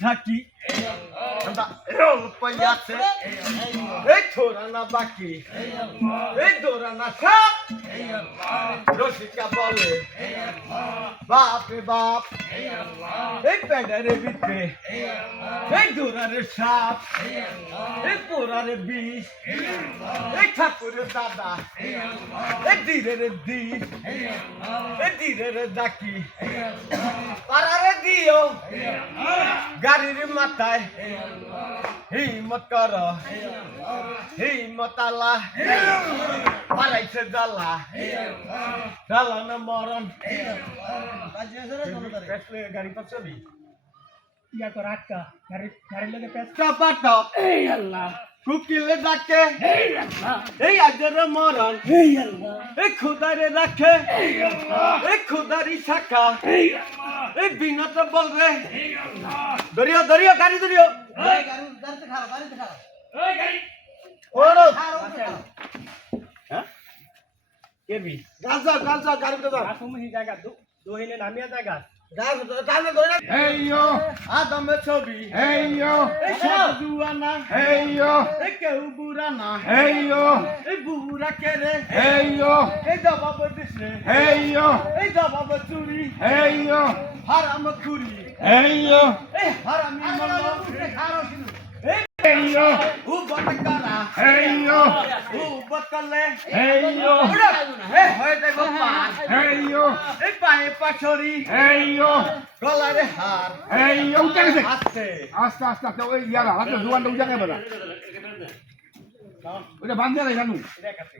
ঝাঁকি আছে এই থোরা না বাকি এই দোরা না খাপ রসিকা বলে বাপ রে বাপ এই প্যাডারে ভিতরে এই দোরারে সাপ এই পোড়ারে বিষ এই ঠাকুরের দাদা এই ধীরে দিস এই ধীরে ডাকি পারারে দিও গাড়ির মাথায় হিম্মত কর হিম্মত আল্লাহ পারাইছে জ্বালা জ্বালা না মরণ গাড়ি পাচ্ছি ইয়া কর আটকা গাড়ি লেগে পেছ টপাটপ এই আল্লাহ কুকিলে ডাকে এই আল্লাহ এই আজের মরণ এই আল্লাহ এই খুদারে রাখে এই আল্লাহ এই খুদারি শাখা এই আল্লাহ এই বিনাটা বল রে এই আল্লাহ ধরিও ধরিও গাড়ি ধরিও এই গাড়িতে খাও এই গাড়ি ওরো খাও হ্যাঁ কেবি গাজা গাজা গাড়ি তো যা তুমি জায়গা দোহিনে নামিয়া জায়গা গাজা টানে ধরে Hey yo, আদমে ছবি hey yo, এই সব জুয়ানা hey yo, এই কেউ বুড়া না hey yo, এই বুড়া কে রে hey yo, এই জবাব দিস রে hey yo, এই জবাব চুরি hey yo, হারাম খুরি hey yo, এই হারামি মল্ল খারো শুনু এই hey yo, ও বটকারা hey yo, ও বটকালে hey yo, উড়া এই হয়ে দেখো পার hey yo, এই পায়ে পাছরি hey yo, গলারে হার hey yo, jangan sih. আস্তে Asta, oh iya lah, langsung duluan dong jangan mana. Udah bangga lah kamu. দেখাতে